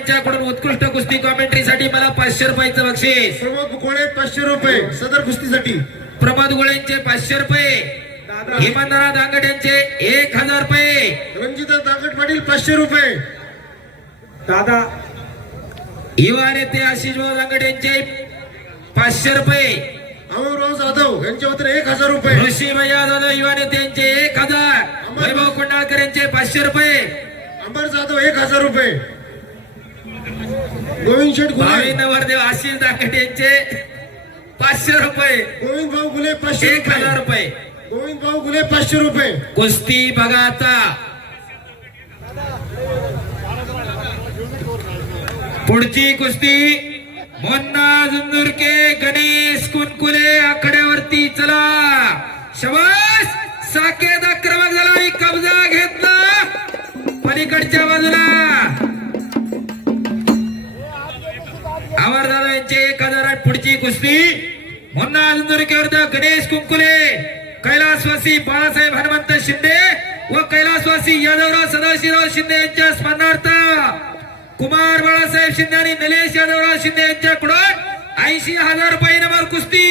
यांच्याकडून उत्कृष्ट कुस्ती कॉमेंट्री साठी मला पाचशे रुपयाचं बक्षीस. प्रमोद कोळे पाचशे रुपये सदर कुस्तीसाठी. प्रमोद गोळेंचे पाचशे रुपये. हिमंतराव दांगड यांचे एक हजार रुपये. रणजिता दांगट पाटील पाचशे रुपये. दादा युवा नेते आशिष भाऊ दांगड यांचे पाचशे रुपये. अमोराव जाधव यांच्या वतीने एक हजार रुपये. ऋषी भैया दादा युवा नेते यांचे एक हजार. वैभव कुंडाळकर यांचे पाचशे रुपये. अंबर जाधव एक हजार रुपये. गोविंद शेठ भावी नवरदेव आशिष दांगड यांचे पाचशे रुपये. गोविंद भाऊ गुले पाचशे एक हजार रुपये. गोविंद भाऊ गुले पाचशे रुपये. कुस्ती बघा आता. पुढची कुस्ती. मोन्ना झुंजुरके गणेश कुनकुले आकड्यावरती चला. शबास! साकेत क्रमांक झाला कब्जा घेतला. पलीकडच्या बाजूला. दादा यांचे एक हजार पुढची कुस्ती. मोन्ना झुंजुरकेवर गणेश कुंकुले कैलासवासी बाळासाहेब हनुमंत शिंदे व कैलासवासी यादवराव सदाशिवराव शिंदे यांच्या स्मरणार्थ कुमार बाळासाहेब शिंदे आणि निलेश यादवराव शिंदे यांच्याकडून ऐंशी हजार रुपये नंबर कुस्ती.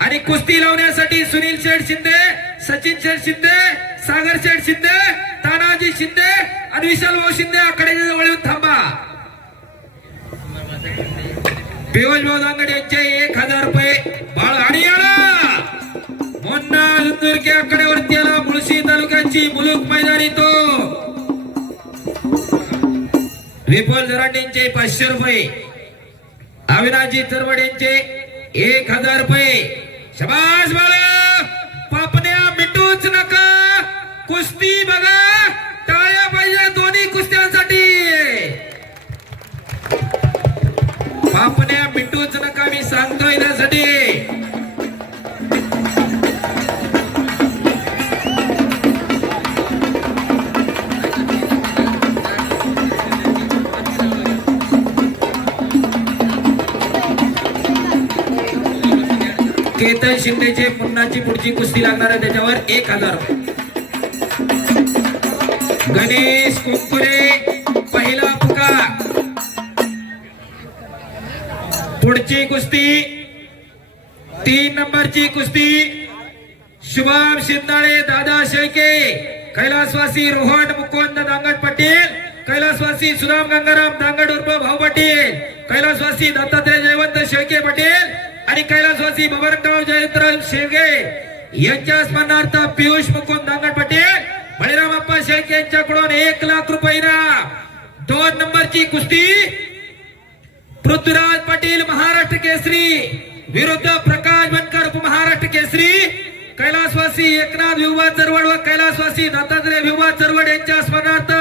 आणि कुस्ती लावण्यासाठी सुनील शेठ शिंदे सचिन शेठ शिंदे सागर शेठ शिंदे तानाजी शिंदे आणि विशाल भाऊ शिंदे आकड्याच्या जवळ येऊन थांबा. पियुष भाऊ दांगड यांचे एक हजार रुपये. बाळ आणि आला. मोन्ना इंदुरके आकड्यावरती आला मुळशी तालुक्याची मुलूक मैदानी तो. विपुल जरांडेंचे पाचशे रुपये. अविनाजी चरवड यांचे एक हजार रुपये. शबास बाळा. पापण्या मिटूच नका. कुस्ती बघा. बापण्या नका मी सांगतोय त्यासाठी केतन शिंदेचे पुन्हाची पुढची कुस्ती लागणार आहे त्याच्यावर एक हजार गणेश कुंकुरे पहिला पुकार. पुढची कुस्ती. तीन नंबरची कुस्ती. शुभम शिंदाळे दादा शेळके कैलासवासी रोहन मुकुंद दांगड पाटील कैलासवासी सुदाम गंगाराम दांगड उर्फ भाऊ पाटील कैलासवासी दत्तात्रय जयवंत शेळके पाटील आणि कैलासवासी बबरगाव जयंतराव शेळके. यांच्या स्मरणार्थ पियुष मुकुंद दांगड पाटील बळीराम अप्पा शेळके यांच्याकडून एक लाख रुपये इनाम. दोन नंबरची कुस्ती. पृथ्वीराज पाटील महाराष्ट्र केसरी विरुद्ध प्रकाश बनकर उपमहाराष्ट्र केसरी कैलासवासी एकनाथ विभा चरवड व कैलासवासी दत्तात्रय विभा चरवड यांच्या स्मरणार्थ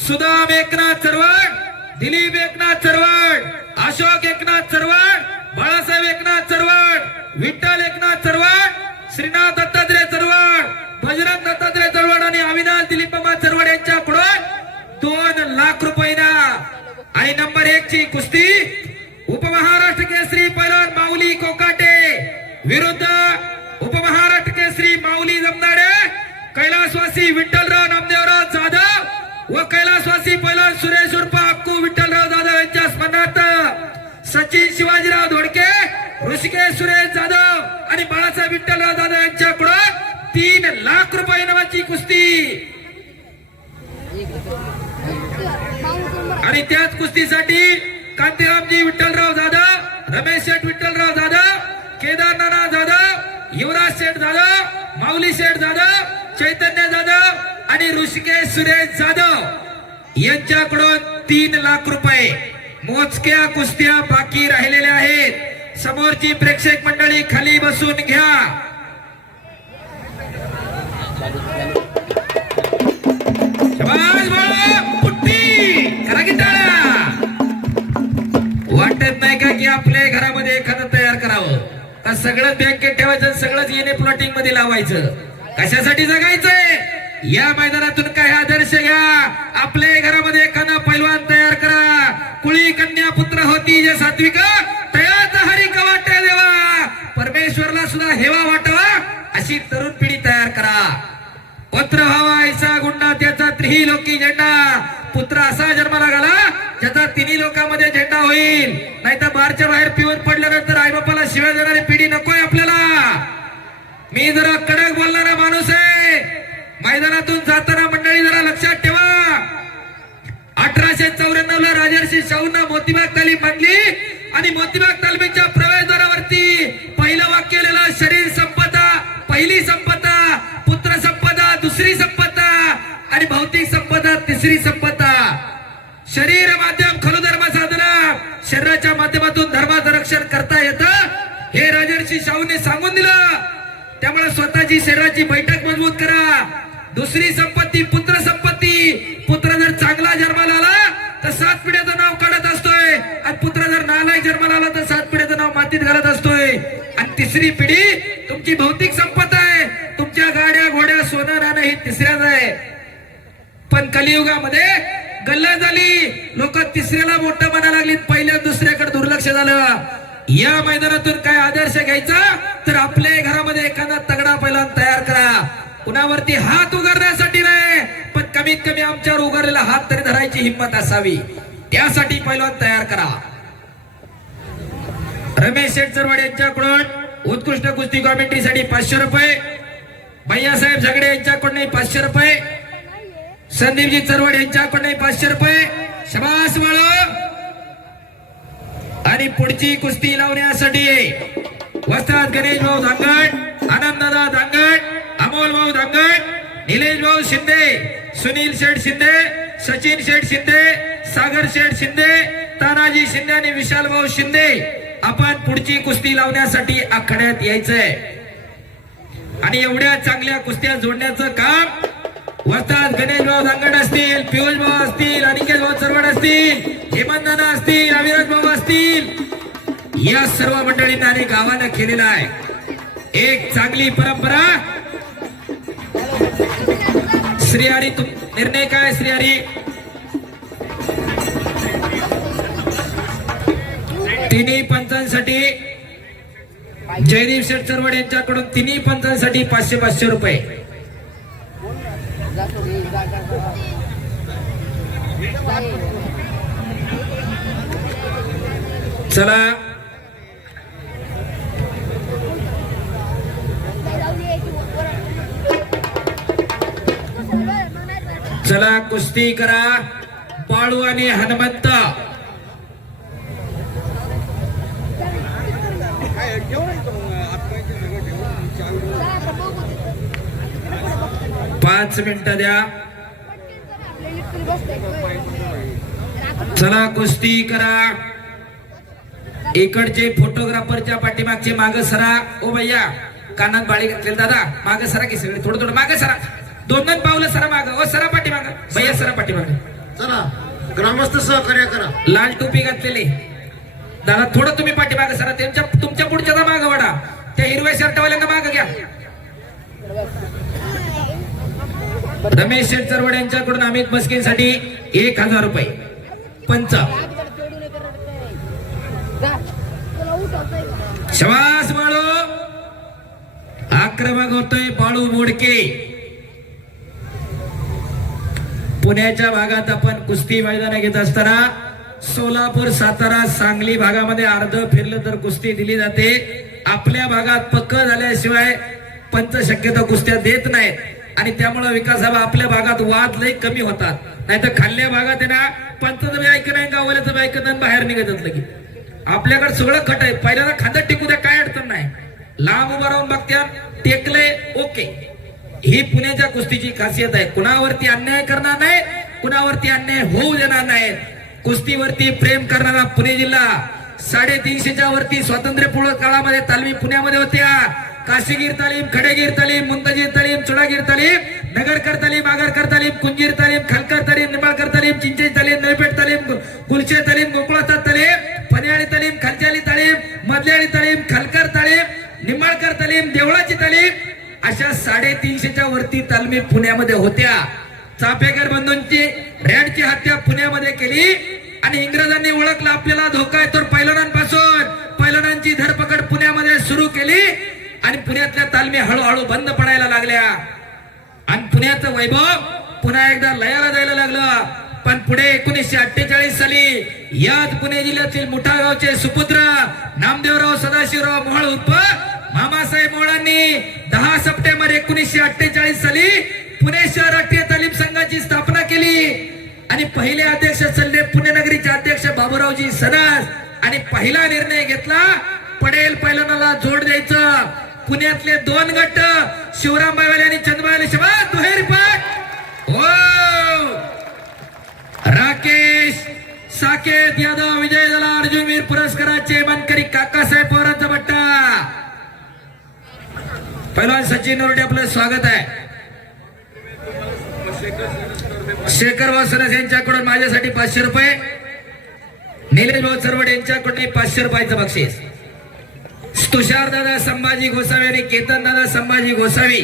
सुदाम एकनाथ चरवड दिलीप एकनाथ चरवड अशोक एकनाथ चरवड बाळासाहेब एकनाथ चरवड विठ्ठल एकनाथ चरवड श्रीनाथ दत्तात्रय चरवड बजरंग दत्तात्रय चरवड आणि अविनाश दिलीप चरवड यांच्याकडून दोन लाख रुपये ना आणि नंबर एक ची कुस्ती. उपमहाराष्ट्र केसरी पैलवान माऊली कोकाटे. विरुद्ध उपमहाराष्ट्र केसरी माऊली जमनाडे. कैलासवासी विठ्ठलराव नामदेवराव जाधव व कैलासवासी पैलवान सुरेश उर्फ अक्कू विठ्ठलराव जाधव यांच्या स्मरणार्थ सचिन शिवाजीराव धोडके ऋषिकेश सुरेश जाधव आणि बाळासाहेब विठ्ठलराव जाधव यांच्याकडून तीन लाख रुपये नावाची कुस्ती. आणि त्याच कुस्तीसाठी कांतीरामजी विठ्ठलराव जाधव रमेश शेठ विठ्ठलराव जाधव केदारनाथ जाधव युवराज शेठ जाधव माऊली शेठ जाधव चैतन्य जाधव आणि ऋषिकेश सुरेश जाधव यांच्याकडून तीन लाख रुपये मोजक्या कुस्त्या बाकी राहिलेल्या आहेत. समोरची प्रेक्षक मंडळी खाली बसून घ्या. शबाश येत नाही का की आपल्या घरामध्ये एखादं तयार करावं? का सगळं बँकेत ठेवायचं सगळंच येणे प्लॉटिंगमध्ये लावायचं. कशासाठी जगायचंय? या मैदानातून काही आदर्श घ्या. आपल्या घरामध्ये एखादा पैलवान तयार करा. कुळी कन्या पुत्र होती जे सात्विक तयाचा हरी वाट्या देवा. परमेश्वरला सुद्धा हेवा वाटावा अशी तरुण पिढी तयार करा. पत्र व्हावा ऐसा गुंडा त्याचा त्रिही लोकी झेंडा. पुत्र असा जन्माला घाला तिन्ही लोकांमध्ये झेंडा होईल. नाही तर बारच्या बाहेर पिऊन पडल्यानंतर आईबापाला शिव्या देणारी पिढी नकोय आपल्याला. मी जरा कडक बोलणारा माणूस आहे. मैदानातून जाताना मंडळी जरा लक्षात ठेवा. अठराशे चौऱ्याण्णव ला राजर्षी शाहूंना मोतीबाग तालीम बांधली आणि मोतीबाग तालमीच्या प्रवेशद्वारावरती पहिलं वाक्य लिहिलं शरीर संपदा पहिली संपदा पुत्र संपदा दुसरी संपदा आणि भौतिक संपदा तिसरी संपदा शरीर माध्यम खलु धर्म साधना शरीराच्या माध्यमातून धर्माचं रक्षण करता येतं हे राजर्षी शाहूने सांगून दिलं त्यामुळे स्वतःची शरीराची बैठक मजबूत करा. दुसरी संपत्ती पुत्र संपत्ती. पुत्र जर चांगला जन्माला आला तर सात पिढ्याचं नाव काढत असतोय. आणि पुत्र जर नालायक जन्माला आला तर सात पिढ्याचं नाव मातीत घालत असतोय. आणि तिसरी पिढी तुमची भौतिक संपत आहे. तुमच्या गाड्या घोड्या सोनं नाणं ही तिसऱ्याच आहे. पण कलियुगामध्ये गल्ला झाली. लोक तिसऱ्याला मोठं म्हणायला लागली पहिल्या दुसऱ्याकडे दुर्लक्ष झालं. या मैदानातून काय आदर्श घ्यायचा? तर आपल्या घरामध्ये एखादा तगडा पहिला तयार करा. कुणावरती हात उघडण्यासाठी नाही पण कमीत कमी आमच्यावर उघडलेला हात तरी धरायची हिंमत असावी. त्यासाठी पहिलवान तयार करा. रमेश शेठ चरवड यांच्याकडून उत्कृष्ट कुस्ती कॉमेंट्रीसाठी पाचशे रुपये. भैयासाहेब झगडे यांच्याकडून पाचशे रुपये. संदीपजी चरवड यांच्याकडून पाचशे रुपये. शबास वाळ! आणि पुढची कुस्ती लावण्यासाठी वस्त्रात गणेश भाऊ धांगड आनंददा धांगड अमोल भाऊ धांगड निलेश भाऊ शिंदे सुनील शेठ शिंदे सचिन शेठ शिंदे सागर शेठ शिंदे तानाजी शिंदे आणि विशाल भाऊ शिंदे आपण पुढची कुस्ती लावण्यासाठी आखाड्यात यायचंय. आणि एवढ्या चांगल्या कुस्त्या जोडण्याचं काम वस्तात गणेश भाऊ धांगड असतील पियुष भाऊ असतील अनिकेत भाऊ चरवड असतील हेमंत नाना असतील अविराज भाऊ असतील. या सर्व मंडळींना आणि गावानं केलेला आहे. एक चांगली परंपरा. श्रीहरी तुम निर्णय काय श्रीहरी तिन्ही पंचांसाठी जयदीप शेठ चरवड यांच्याकडून तिन्ही पंचांसाठी पाचशे पाचशे रुपये. चला. चला कुस्ती करा. पाळू आणि हनुमंत. पाच मिनिट द्या. चला कुस्ती करा. इकडचे फोटोग्राफरच्या पाठीमागचे माग सरा. ओ भैया कानात बाळी घातलेले दादा. माग सरा की सगळे? थोडं थोडं माग सरा. दोन दोन पावलं सरा माग. ओ सरा पाठीमाग. भैया सरा पाठीमाग. चला ग्रामस्थ सहकार्य करा. लाल टोपी घातलेली. दादा थोडं तुम्ही पाठीमाग सरा. त्यांच्या तुमच्या पुढच्या माग वाडा. त्या हिरव्या शर्टवाल्यांना माग घ्या. रमेश शेठ चरवड यांच्याकडून अमित मस्किनसाठी एक हजार रुपये. पंच शवास बाळू आक्रमक होतोय बाळू मोडके पुण्याच्या भागात आपण कुस्ती मैदान घेत असताना सोलापूर सातारा सांगली भागामध्ये अर्ध फिरलं तर कुस्ती दिली जाते आपल्या भागात पक्क झाल्याशिवाय पंच शक्यता कुस्त्या देत नाहीत आणि त्यामुळे विकास हवा आपल्या भागात वाद लई कमी होतात नाहीतर खाल्ल्या भागात आहे ना पंच बी ऐकत नाही गावाल्याचं बी ऐकत नाही बाहेर निघत लगी आपल्याकडे सगळं खट आहे. पहिल्यांदा खांद्यात टिकू द्या काय अडचण नाही. लांब उभा राहून बघत्या टेकले ओके. ही पुण्याच्या कुस्तीची खासियत आहे. कुणावरती अन्याय करणार नाही कुणावरती अन्याय होऊ देणार नाही. कुस्तीवरती प्रेम करणारा पुणे जिल्हा साडेतीनशेच्या वरती स्वातंत्र्यपूर्व काळामध्ये तालमी पुण्यामध्ये होत्या. काशीगीर तालीम खडेगीर तालीम मुंतजीर तालीम चुडागीर तालीम नगरकर तालीम आगरकर तालीम कुंजीर तालीम खलकर तालीम निंबाळकर तालीम चिंचे तालीम नळपेठ तालीम कुलशे तालीम गोकुळाचा तालीम तालीम देवळाची तालीम अशा साडेतीनशेच्या वरती तालमी पुण्यामध्ये होत्या. चाफेकर बंधूंची रॅडची हत्या पुण्यामध्ये केली आणि इंग्रजांनी ओळखला आपल्याला धोका आहे तर पैलवानांपासून पैलवानांची धरपकड पुण्यामध्ये सुरू केली आणि पुण्यातल्या तालमी हळूहळू बंद पडायला लागल्या. आणि पुण्याचं वैभव पुन्हा एकदा लयाला जायला लागलं. पण पुढे एकोणीसशे अठ्ठेचाळीस साली याच पुणे जिल्ह्यातील मुठा गावचे सुपुत्र नामदेवराव सदाशिवराव मोहळ उर्फ मामासाहेब मोळांनी दहा सप्टेंबर एकोणीसशे अठ्ठेचाळीस साली पुणे शहर राष्ट्रीय तालीम संघाची स्थापना केली. आणि पहिले अध्यक्ष सल्ले पुणे नगरीचे अध्यक्ष बाबूरावजी सदास आणि पहिला निर्णय घेतला पडेल पैलवानाला जोड द्यायचं. पुण्यातले दोन गट शिवराम बायवाले आणि चंद्रबाई शिवा दुहेरी पाठ हो! राकेश साकेत यादव विजय झाला अर्जुनवीर पुरस्काराचे मानकरी काकासाहेब पवारांचा बट्टा. पहिलवान सचिन नरोटे आपलं स्वागत आहे. शेखर वासनस यांच्याकडून माझ्यासाठी पाचशे रुपये. निलेश भाऊ चरवड यांच्याकडून पाचशे रुपयाचं बक्षीस. तुषार दादा संभाजी गोसावी आणि केतन दादा संभाजी गोसावी.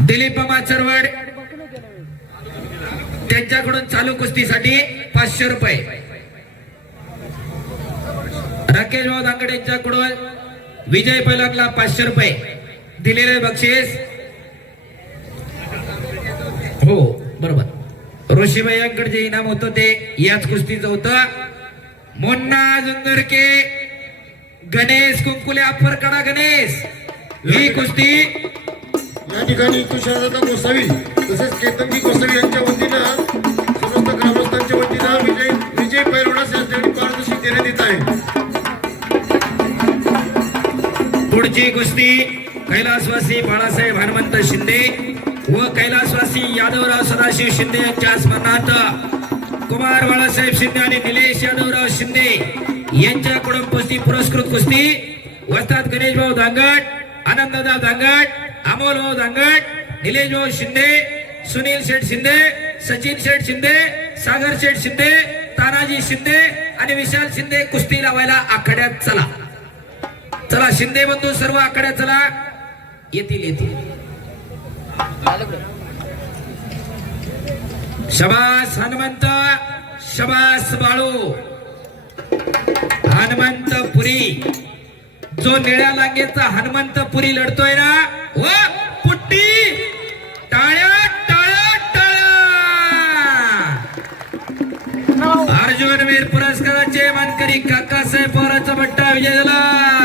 दिलीप मामा चरवड. त्यांच्याकडून चालू कुस्तीसाठी पाचशे रुपये. राकेश भाऊ दांगडे यांच्याकडून विजय पैलकला पाचशे रुपये. दिलेले बक्षीस. हो बरोबर. ऋषीबाई यांकडे जे इनाम होतं ते याच कुस्तीचं होतं. मुन्ना जुंगरके गणेश कुंकुले अप्परकडा गणेश. ही कुस्ती या ठिकाणी तुषारदा गोसावी तसेच केतनजी गोसावी यांच्या वतीनं समस्त ग्रामस्थांच्या वतीनं पुढची कुस्ती कैलासवासी बाळासाहेब हनुमंत शिंदे व कैलासवासी यादवराव सदाशिव शिंदे यांच्या स्मरणार्थ कुमार बाळासाहेब शिंदे आणि निलेश यादवराव शिंदे यांच्याकडून कुस्ती पुरस्कृत कुस्ती. वस्तात गणेश भाऊ धांगट आनंददाव धांगट अमोल भाऊ धांगट निलेश भाऊ शिंदे सुनील शेठ शिंदे सचिन शेठ शिंदे सागर शेठ शिंदे तानाजी शिंदे आणि विशाल शिंदे कुस्ती लावायला आखाड्यात चला. चला शिंदे बंधू सर्व आकड्या चला. येतील येतील. शबास हनुमंत शबास बाळू. हनुमंत पुरी. जो निळ्या लांगेचा हनुमंत पुरी लढतोय ना व पुट्टी. टाळ्या टाळ्या टाळ्या. अर्जुन वीर पुरस्काराचे मानकरी काकासाहेब पवारांचा भट्टा विजय झाला.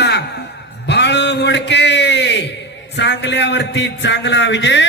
चांगल्यावरती चांगला विजय